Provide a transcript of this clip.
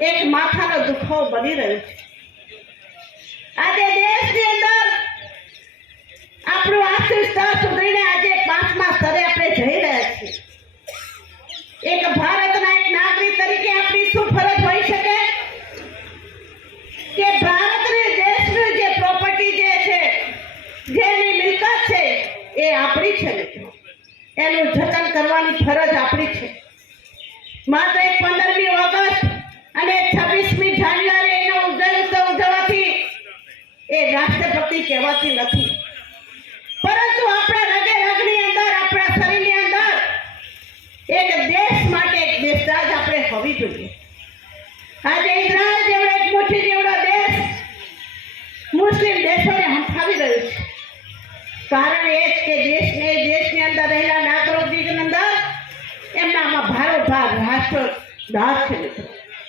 એક માથાનો દુખાવો બની રહ્યો છે। આજે દેશની અંદર આપણું આર્થિક સ્તર સુધરીને આજે 5મા સ્તરે આપણે જઈ રહ્યા છીએ। એક ભારતના એક નાગરિક તરીકે આપણી શું ફરજ હોઈ શકે કે ભારતની દેશની જે પ્રોપર્ટી જે છે, જેની મિલકત છે, એ આપણી છે, એનું જતન કરવાની ફરજ આપણી છે। માત્ર 15મી ઓગસ્ટ અને 26મી જાન્યુઆરી એનો ઉજવવાથી એ રાષ્ટ્રભક્તિ કહેવાતી નથી, પરંતુ આપણા રગે રગની અંદર, આપણા શરીરની અંદર એક દેશ માટે એક દેશરાજ આપણે હોવી જોઈએ। આજે ઇઝરાયલ જેવો એક મુઠ્ઠી જેવડો દેશ મુસ્લિમ દેશોને હંફાવી રહ્યો છે। કારણ એ જ કે દેશની અંદર રહેલા નાગરિકોની અંદર એમનામાં ભારોભાર રાષ્ટ્ર દાસ છે।